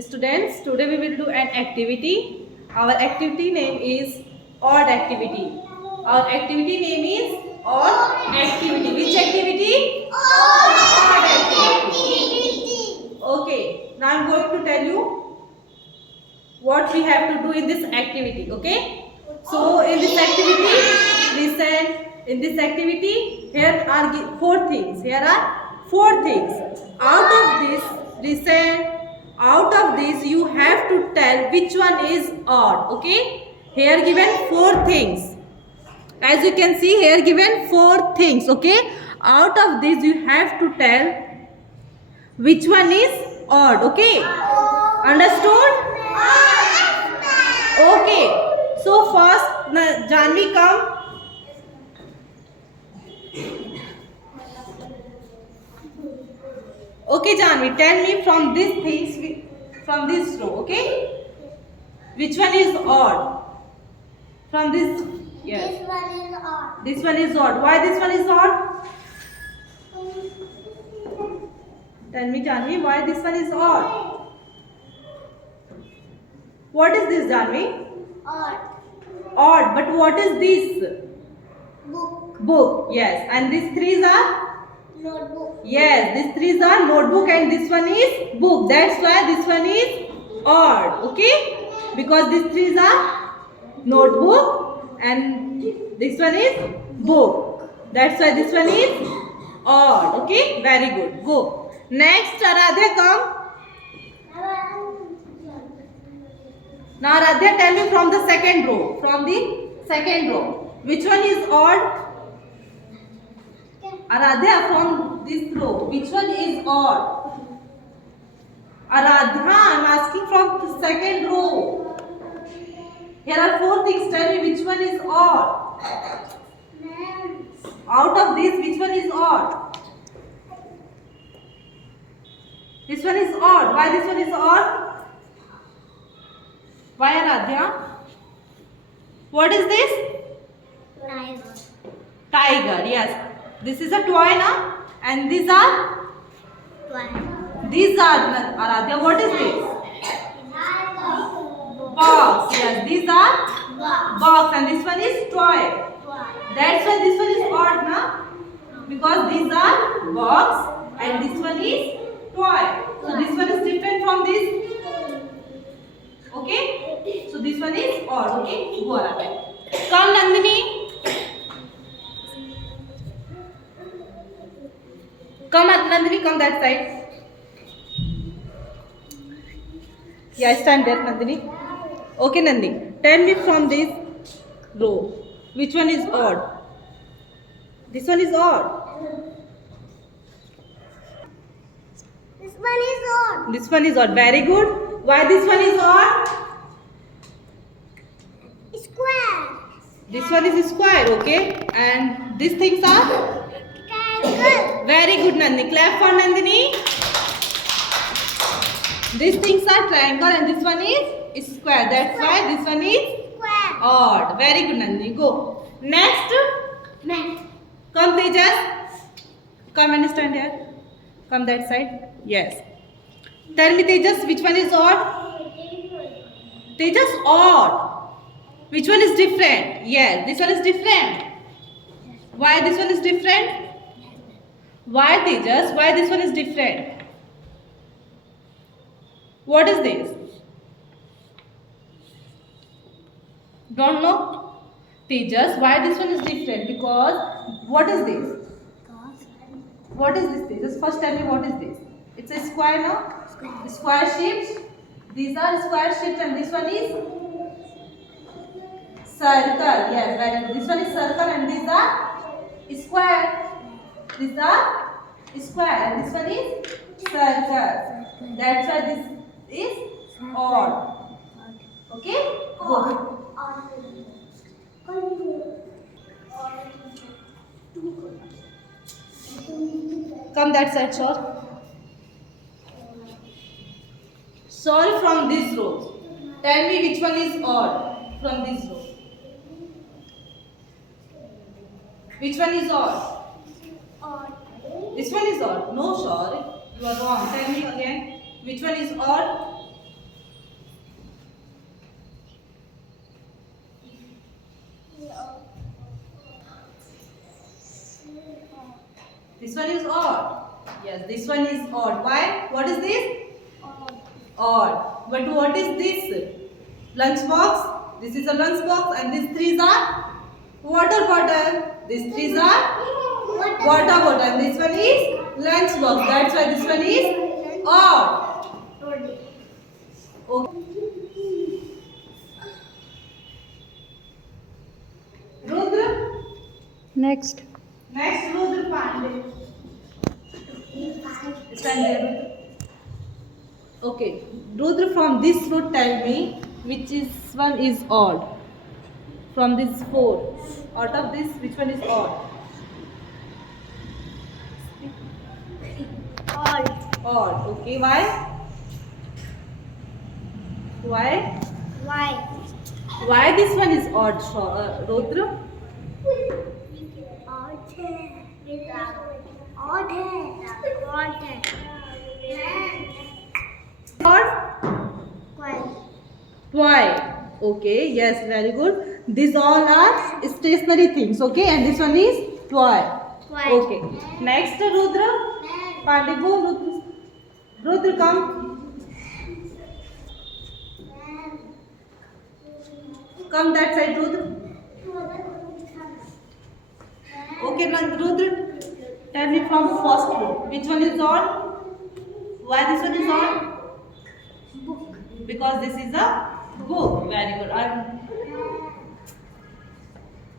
Students, today we will do an activity. Our activity name is odd activity. Our activity name is odd activity. Which activity? Odd activity. Okay. Now I am going to tell you what we have to do in this activity. Okay. So in this activity, listen. In this activity, here are four things. Here are four things. Out of this, listen. Out of this, you have to tell which one is odd. Okay. Here given four things. As you can see, here given four things. Okay. Out of this, you have to tell which one is odd. Okay. Understood? Okay. So first, Janvi, come. Okay, Janvi, tell me from these things, from this row. Okay. Which one is odd? From this, yes. This one is odd. This one is odd. Why this one is odd? Tell me, Janvi, why this one is odd? What is this, Janvi? Odd. Odd. But what is this? Book. Book. Yes. And these three are? Notebook. Yes. These three are notebook and this one is book. That's why this one is odd. Okay? Because these three are notebook and this one is book. That's why this one is odd. Okay? Very good. Go. Next, Aradhya, come. Now, Aradhya, tell me from the second row. From the second row. Which one is odd? Aradhya, from this row. Which one is odd? Aradhya, I am asking from the second row. Here are four things. Tell me which one is odd. Out of this, which one is odd? This one is odd. Why this one is odd? Why, Aradhya? What is this? Tiger. Tiger. Yes. This is a toy now. And these are? These are, Aradhya, what is this? Box. Yes. These are? Box. And this one is toy. That's why this one is odd now. Because these are box and this one is toy. So this one is different from this. Okay? So this one is odd. Okay? Go Aradhya. Come Nandini. Come Nandini, come that side. Yeah, stand there Nandini. Okay Nandini. Tell me from this row. Which one is odd? This one is odd. This one is odd. This one is odd. Very good. Why this one is odd? Square. This one is square. Okay. And these things are? Triangle. Very good Nandini. Clap for Nandini. These things are triangle and this one is square. That's why this one is Square. odd. Very good Nandini. Go. Next. Man. Come Tejas. Come and stand here. Come that side. Yes. Tell me Tejas, which one is odd? Tejas, odd. Which one is different? Yes, this one is different. Why this one is different? Why Tejas? Why this one is different? What is this? Don't know? Tejas, why this one is different? Because what is this? What is this? Tejas, first tell me what is this? It's a square now? Square shapes. These are square shapes and this one is circle. Yes, very good. This one is circle and these are square. These are square and this one is circle. That's why this is odd. Okay? Go. Come that side, sir. Solve from this row. Tell me which one is odd from this row. Which one is odd? Odd. This one is odd. No, sorry. You are wrong. Tell me again. Which one is odd? This one is odd. Yes, this one is odd. Why? What is this? Odd. But what is this? Lunchbox. This is a lunchbox, and these three are water bottle. These three are water bottle. And this one is lunchbox. That's why this one is odd. Okay. Rudra. Next. Next, Rudra Pandey. Stand there, Rudra. Okay, Rudra, from this root tell me which is one is odd. From these four, out of this, which one is odd? Odd. Okay, why? Why? Why this one is odd, Rudra? Odd? Why? Okay, yes, very good. These all are stationary things, okay, and this one is toy. Okay. Next, Rudra. Pandey, go, Rudra. Rudra, come. Come that side, Rudra. Okay, now Rudra, tell me from first row. Which one is odd? Why this one is odd? Because this is a book. Very good.